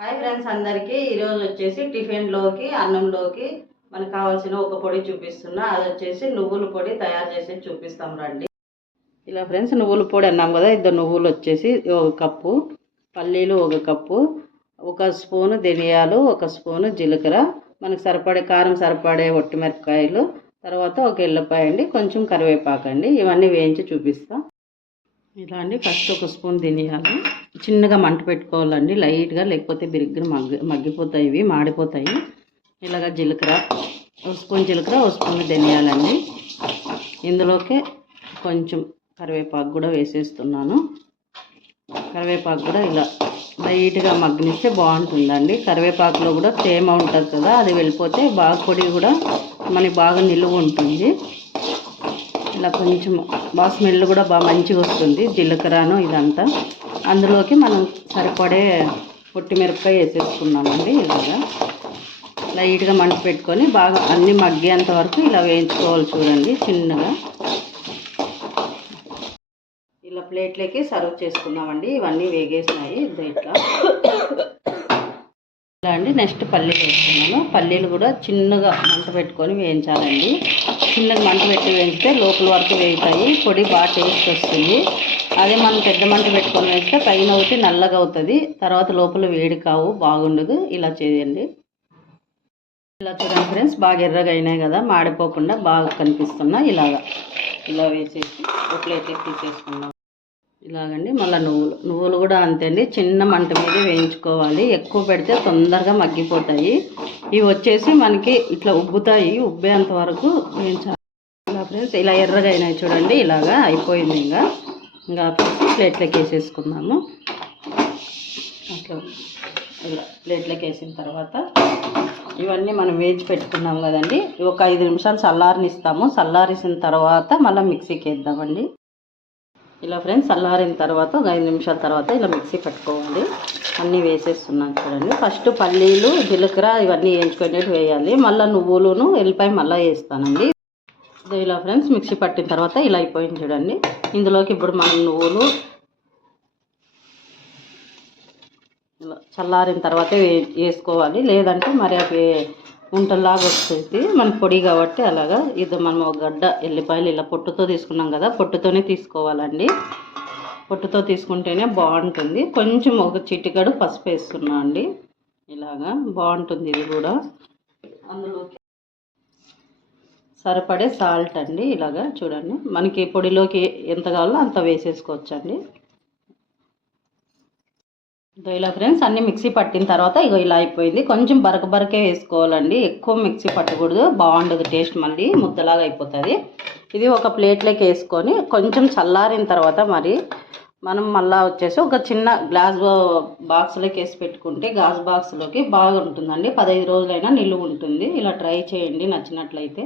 Hi friends అందరికీ. ఈరోజు వచ్చేసి టిఫిన్లోకి అన్నంలోకి మనకు కావాల్సిన ఒక పొడి చూపిస్తున్నా. అది వచ్చేసి నువ్వుల పొడి తయారు చేసి చూపిస్తాం రండి. ఇలా ఫ్రెండ్స్ నువ్వుల పొడి అన్నాం కదా ఇద్దరు నువ్వులు వచ్చేసి ఒక కప్పు పల్లీలు ఒక కప్పు ఒక స్పూను ధనియాలు ఒక స్పూను జీలకర్ర మనకు సరిపడే కారం సరిపడే ఒట్టిమిరపకాయలు తర్వాత ఒక ఎల్లపాయ అండి కొంచెం కరివేపాకు అండి ఇవన్నీ వేయించి చూపిస్తాం. ఇలా అండి ఫస్ట్ ఒక స్పూన్ ధనియాలు. చిన్నగా మంట పెట్టుకోవాలండి. లైట్గా లేకపోతే బిరిగ్గిన మగ్గి మగ్గిపోతాయి ఇవి మాడిపోతాయి. ఇలాగ జీలకర్ర ఒక స్పూన్ జీలకర్ర ఒక స్పూన్ ధనియాలండి. ఇందులోకే కొంచెం కరివేపాకు కూడా వేసేస్తున్నాను. కరివేపాకు కూడా ఇలా లైట్గా మగ్గనిస్తే బాగుంటుందండి. కరివేపాకులో కూడా తేమ ఉంటుంది కదా అది వెళ్ళిపోతే బాగా పొడి కూడా మనకి బాగా నిలువ ఉంటుంది. ఇలా కొంచెం బాగా స్మెల్ కూడా బాగా మంచిగా వస్తుంది. జీలకర్రను ఇదంతా. అందులోకి మనం సరిపడే పొట్టి మిరపకాయ వేసేసుకున్నామండి ఇలాగా. లైట్గా మంట పెట్టుకొని బాగా అన్నీ మగ్గేంత వరకు ఇలా వేయించుకోవాలి చూడండి చిన్నగా. ఇలా ప్లేట్లకి సర్వ్ చేసుకున్నామండి. ఇవన్నీ వేగేసినాయి ఇట్లా. ఇలా అండి నెక్స్ట్ పల్లీలు వేసుకున్నాను పల్లీలు కూడా చిన్నగా మంట పెట్టుకొని వేయించాలండి. చిన్నగా మంట పెట్టి వేయిస్తే లోపల వరకు వేగుతాయి. పొడి బాగా టేస్ట్ వస్తుంది. అదే మనం పెద్ద మంట పెట్టుకొని వేస్తే పైన ఒకటి నల్లగా అవుతుంది. తర్వాత లోపల వేడి కావు బాగుండదు. ఇలా చేయండి. ఇలా చూడండి ఫ్రెండ్స్ బాగా ఎర్రగా అయినాయి కదా మాడిపోకుండా బాగా కనిపిస్తున్నా. ఇలాగా ఇలా వేసేసి ఒక తీసేసుకున్నాం. ఇలాగండి మళ్ళీ నువ్వులు నువ్వులు కూడా అంతే అండి. చిన్న మంట మీద వేయించుకోవాలి. ఎక్కువ పెడితే తొందరగా మగ్గిపోతాయి. ఇవి వచ్చేసి మనకి ఇట్లా ఉబ్బుతాయి. ఉబ్బేంత వరకు వేయించాలి. ఇలా ఫ్రెండ్స్ ఇలా ఎర్రగా అయినాయి చూడండి. ఇలాగా అయిపోయింది ఇంకా. ఇంకా ప్లేట్లోకి వేసేసుకున్నాము అట్లా ఇలా ప్లేట్లోకి వేసిన తర్వాత ఇవన్నీ మనం వేచి పెట్టుకున్నాం కదండి. ఒక ఐదు నిమిషాలు చల్లారనిస్తాము. చల్లారేసిన తర్వాత మళ్ళీ మిక్సీకి వేద్దామండి ఇలా ఫ్రెండ్స్ చల్లారిన తర్వాత ఒక ఐదు నిమిషాల తర్వాత ఇలా మిక్సీ పెట్టుకోవాలి. అన్నీ వేసేస్తున్నాను చూడండి. ఫస్ట్ పల్లీలు జీలకర్ర ఇవన్నీ వేయించుకునేవి వేయాలి. మళ్ళీ నువ్వులును ఎల్లిపాయ మళ్ళీ వేస్తానండి. ఇలా ఫ్రెండ్స్ మిక్సీ పట్టిన తర్వాత ఇలా అయిపోయింది చూడండి. ఇందులోకి ఇప్పుడు మనం నువ్వులు ఇలా చల్లారిన తర్వాతే వేసుకోవాలి. లేదంటే మరి అవి ఉంటలాగా వస్తుంది. మన పొడి కాబట్టి అలాగా ఇది మనం ఒక గడ్డ ఎల్లిపాయలు ఇలా పొట్టుతో తీసుకున్నాం కదా పొట్టుతోనే తీసుకోవాలండి. పొట్టుతో తీసుకుంటేనే బాగుంటుంది. కొంచెం ఒక చిటికడు పసుపు వేస్తున్నా అండి. ఇలాగా బాగుంటుంది ఇది కూడా. అందులోకి సరిపడే సాల్ట్ అండి ఇలాగా చూడండి. మనకి పొడిలోకి ఎంత కావాలో అంత వేసేసుకోవచ్చండి. ఇదో ఇలా ఫ్రెండ్స్ అన్ని మిక్సీ పట్టిన తర్వాత ఇగో ఇలా అయిపోయింది. కొంచెం బరక బరకే వేసుకోవాలండి. ఎక్కువ మిక్సీ పట్టకూడదు. బాగుండదు టేస్ట్ మళ్ళీ ముద్దలాగా అయిపోతుంది. ఇది ఒక ప్లేట్లోకి వేసుకొని కొంచెం చల్లారిన తర్వాత మరి మనం మళ్ళీ వచ్చేసి ఒక చిన్న గ్లాస్ బాక్స్లోకి వేసి పెట్టుకుంటే గాజు బాక్స్లోకి బాగుంటుందండి. పదహైదు రోజులైనా నిలువ ఉంటుంది. ఇలా ట్రై చేయండి నచ్చినట్లయితే.